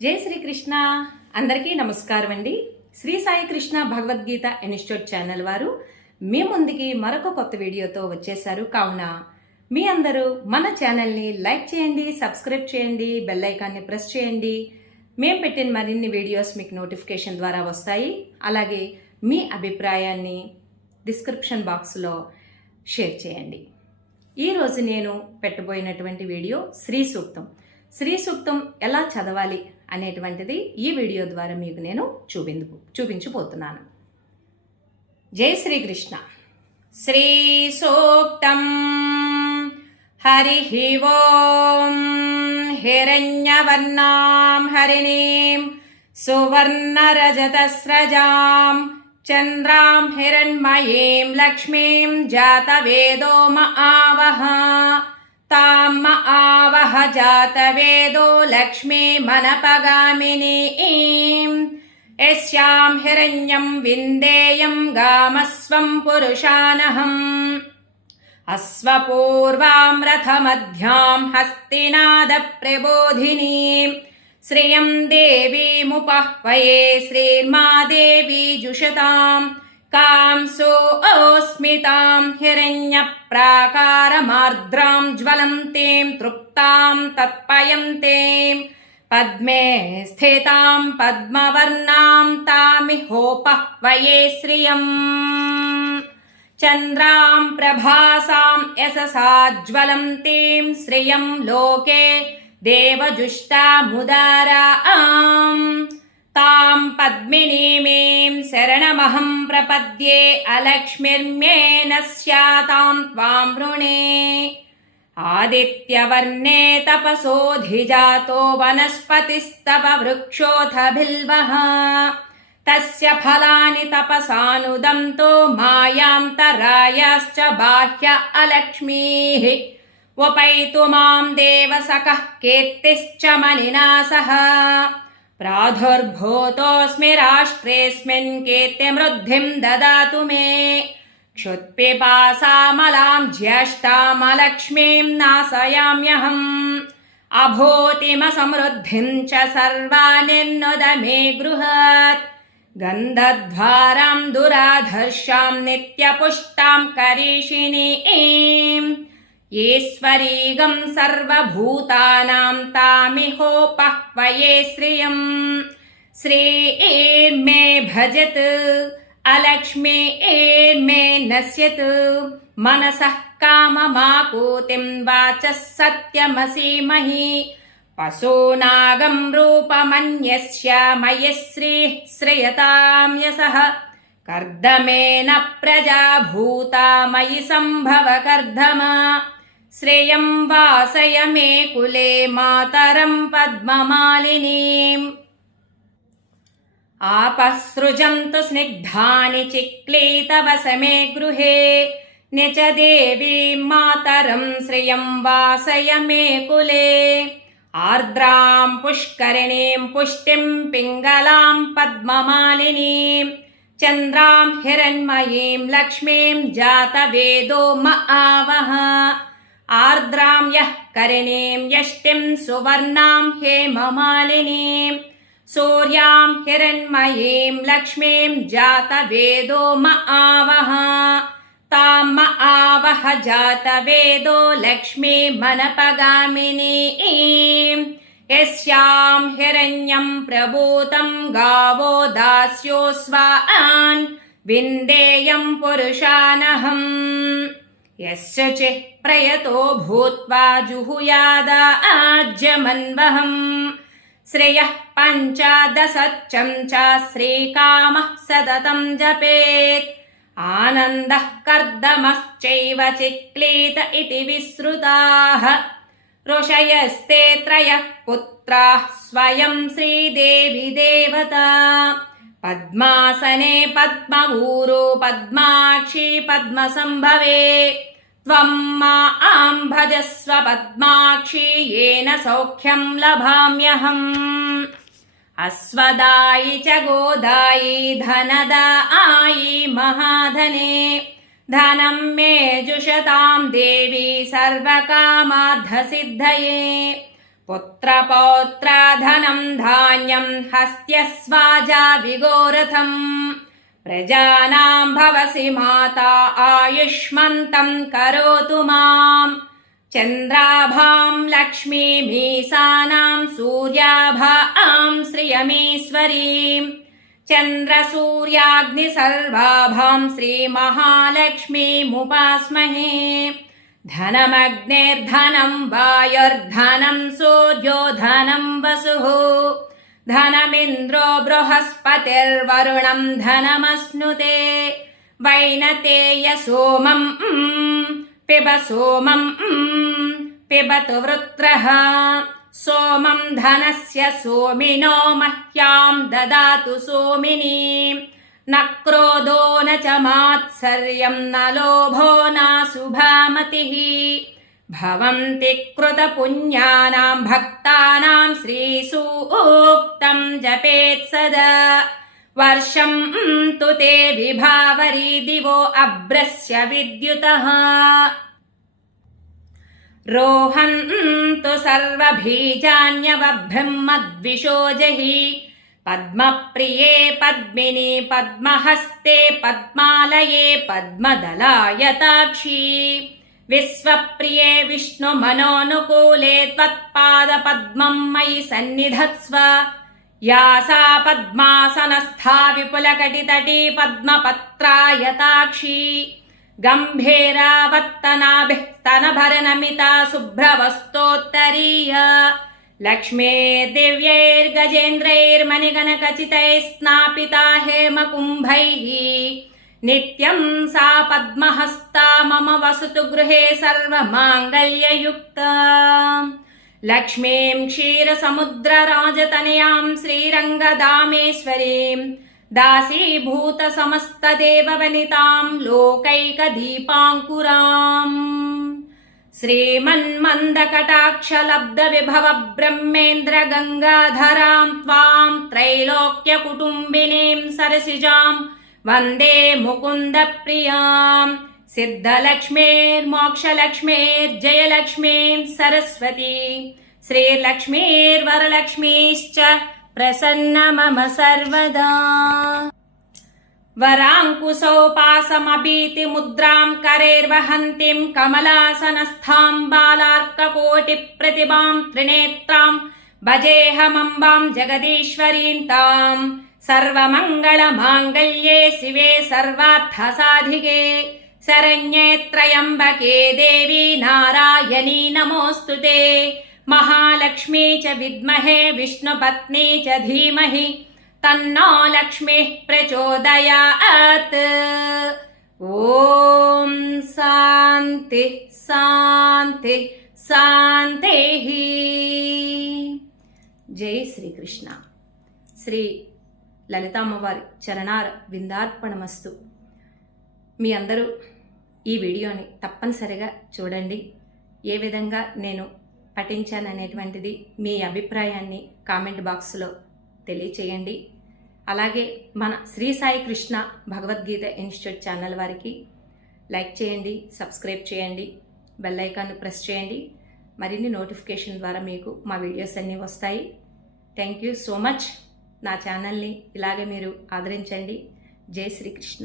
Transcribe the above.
జై శ్రీకృష్ణ. అందరికీ నమస్కారం అండి. శ్రీ సాయి కృష్ణ భగవద్గీత ఇన్స్టిట్యూట్ ఛానల్ వారు మీ ముందుకి మరొక కొత్త వీడియోతో వచ్చేసారు. కావున మీ అందరూ మన ఛానల్ని లైక్ చేయండి, సబ్స్క్రైబ్ చేయండి, బెల్ ఐకాన్ని ప్రెస్ చేయండి. మేము పెట్టిన మరిన్ని వీడియోస్ మీకు నోటిఫికేషన్ ద్వారా వస్తాయి. అలాగే మీ అభిప్రాయాన్ని డిస్క్రిప్షన్ బాక్స్లో షేర్ చేయండి. ఈరోజు నేను పెట్టబోయినటువంటి వీడియో శ్రీ సూక్తం. శ్రీ సూక్తం ఎలా చదవాలి అనేటువంటిది ఈ వీడియో ద్వారా మీకు నేను చూపించబోతున్నాను. జై శ్రీకృష్ణ. శ్రీ సూక్తం. హరి ఓం. హిరణ్యవర్ణాం హరిణీం సువర్ణరజతస్రజాం చంద్రాం హిరణ్మయీం లక్ష్మీం జాతవేదో ఆవహ తామ్మ ఆవహ జాతవేదో లక్ష్మీ మనపగామినీం యస్యాం హిరణ్యం విందేయం గామస్వం పురుషానహం అశ్వపూర్వాం రథమధ్యాం హస్తినాద ప్రబోధినీం శ్రియం దేవీముపహ్వయే శ్రీర్మా దేవీ జుషతాం కాంసో ఓస్మితాం హిరణ్యప్రాకారమార్ద్రాం జ్వలంతీం తృప్తాం తత్పయంతీం పద్మే స్థితాం పద్మవర్ణాం తామిహోపహ్వయే శ్రియం చంద్రాం ప్రభాసాం యశసా జ్వలంతీం శ్రియం లోకే దేవజుష్టాముదారాం తాం పద్మినీమీం శరణమహం ప్రపద్యే అలక్ష్మిర్మ్యేన స్యాతాం త్వాం వృణే ఆదిత్యవర్ణే తపసోధిజాతో వనస్పతిస్తవ వృక్షోథ బిల్వః తస్య ఫలాని తపసానుదంతో మాయాంతరాయాశ్చ బాహ్య అలక్ష్మీః ఉపైతు మాం దేవసకః కీర్తిశ్చ మనినాసః ప్రాదుర్భూతోऽస్మి రాష్ట్రేऽస్మిన్ కీర్తిమృద్ధిం దదాతు మే క్షుత్పిపాసామలాం జ్యేష్ఠామలక్ష్మీం నాశయామ్యహం అభూతిమసమృద్ధిం చ సర్వానిర్నుద మే గృహాత్ గంధద్వారాం దురాధర్షాం నిత్యపుష్టాం కరీషిణీం ఈశ్వరీగం సర్వభూతానాం తామిహోపహ్వయే శ్రియం శ్రీర్మే భజత్ అలక్ష్మీర్మే నశ్యత్ మనసః కామమాకూతిం వాచః సత్యమసీమహి పశూనాగం రూపమన్యస్య మయి శ్రీః శ్రియతాం యసః కర్దమేన ప్రజా భూతా మయి సంభవ కర్దమా శ్రేయం వాసయ మే కులే మాతరం పద్మమాలినీం ఆపసృజంతు స్నిగ్ధాని చిక్లీతవసమే గృహే నిచ దేవీం మాతరం శ్రియం వాసయ మే కులే ఆర్ద్రాం పుష్కరిణీం పుష్టిం పింగళాం పద్మమాలినీం చంద్రాం హిరణ్మయీం లక్ష్మీం జాతవేదో ఆవహ ఆర్ద్రాం యః కరిణీం యష్టిం సువర్ణాం హేమమాలినీం సూర్యాం హిరణ్మయీం లక్ష్మీం జాతవేదో ఆవహ తామ్మ ఆవహ జాతవేదో లక్ష్మీ మనపగామినీం యస్యాం హిరణ్యం ప్రభూతం గావో దాస్యోస్వాన్ విందేయం పురుషానహం యస్య చిః ప్రయతో భూత్వా జుహుయాదాజ్యమన్వహం శ్రేయః పంచాదశచ్చం చ శ్రీకామః సతతం జపేత్ ఆనందః కర్దమశ్చైవ చిక్లీత ఇతి విశ్రుతాః ఋషయస్తే త్రయః పుత్రాః స్వయం శ్రీదేవి దేవతా పద్మాసనే పద్మఊరో పద్మాక్షి పద్మసంభవే త్వం మాం భజస్వ పద్మాక్షి येन సౌఖ్యం లభామ్యహం అశ్వదాయి చ గోదాయి ధనదాయి మహాధనే ధనం మే జుషతాం దేవి సర్వకామార్థసిద్ధయే పుత్రపౌత్రధనం ధాన్యం హస్త్యస్వాజా విగోరథం ప్రజానాం భవసి మాతా ఆయుష్మంతం కరోతు మాం చంద్రాభాం లక్ష్మీమీశానాం సూర్యాభాం శ్రియమీశ్వరీం చంద్రసూర్యాగ్నిసర్వాభాం శ్రీమహాలక్ష్మీముపాస్మహే ధనమగ్నిర్ధనం వాయుర్ధనం సూర్యో ధనం వసుః ధనమింద్రో బృహస్పతిర్వరుణం ధనమశ్నుతే వైనతేయ సోమం పిబ సోమం పిబతు వృత్రః సోమం ధనస్య సోమినో మహ్యాం దదాతు సోమిని న క్రోధో న చ మాత్సర్యం న లోభో నాశుభామతిః భవంతి కృత పుణ్యానాం భక్తానాం శ్రీసూక్తం జపేత్ సదా వర్షం తు తే విభావరీ దివో అభ్రస్య విద్యుతః రోహन्तు సర్వబీజాన్యవబ్రహ్మద్విషోజహి పద్మప్రియే పద్మిని పద్మహస్తే పద్మాలయే పద్మదళాయతాక్షి విశ్వప్రియే విష్ణుమనోనుకూలే త్వత్పాదపద్మం మయి సన్నిధత్స్వ యా సా పద్మాసనస్థా విపులకటితటీ పద్మపత్రాయతాక్షి గంభీరావర్తనాభిః స్తనభరనమితా శుభ్రవస్తోత్తరీయ లక్ష్మీర్దివ్యైర్గజేంద్రైర్మణిగణఖచితైः హేమకుంభైः నిత్యం సా పద్మహస్తా మమ వసతు గృహే సర్వమాంగళ్యయుక్తా లక్ష్మీం క్షీరసముద్రరాజతనయాం శ్రీరంగదామేశ్వరీం దాసీభూత సమస్తదేవవనితాం లోకైకదీపాంకురాం శ్రీమన్మందకటాక్షలబ్ధ విభవ బ్రహ్మేంద్ర గంగాధరాం త్వాం త్రైలోక్యకుటుంబినీం సరసిజాం వందే ముకుంద ప్రియాం సిద్ధలక్ష్మీర్మోక్షలక్ష్మీర్జయలక్ష్మీం సరస్వతీ శ్రీలక్ష్మీర్వరలక్ష్మీశ్చ ప్రసన్న మమ సర్వదా వరాంకుశోపాసమభీతి ముద్రాం కరేర్వహంతిం కమలాసనస్థాం బాలార్కకోటి ప్రతిభాం త్రినేత్రాం భజేహమంబాం జగదీశ్వరీం తాం సర్వమంగళమాంగళ్యే శివే సర్వార్థసాధికే శరణ్యే త్రయంబకే దేవి నారాయణీ నమోస్తుతే మహాలక్ష్మీ చ విద్మహే విష్ణుపత్నీ చ ధీమహి తన్నో లక్ష్మీః ప్రచోదయాత్. ఓం శాంతి శాంతి శాంతిః. జై శ్రీకృష్ణ. శ్రీ లలితామ్మవారి చరణార విందార్పణమస్తు. మీ అందరూ ఈ వీడియోని తప్పనిసరిగా చూడండి. ఏ విధంగా నేను పఠించాననేటువంటిది మీ అభిప్రాయాన్ని కామెంట్ బాక్స్లో తెలియచేయండి. అలాగే మన శ్రీ సాయి కృష్ణ భగవద్గీత ఇన్స్టిట్యూట్ ఛానల్ వారికి లైక్ చేయండి, సబ్స్క్రైబ్ చేయండి, బెల్ ఐకాన్ను ప్రెస్ చేయండి. మరిన్ని నోటిఫికేషన్ ద్వారా మీకు మా వీడియోస్ అన్నీ వస్తాయి. Thank you so much. నా ఛానల్ని ఇలాగే మీరు ఆదరించండి. జై శ్రీకృష్ణ.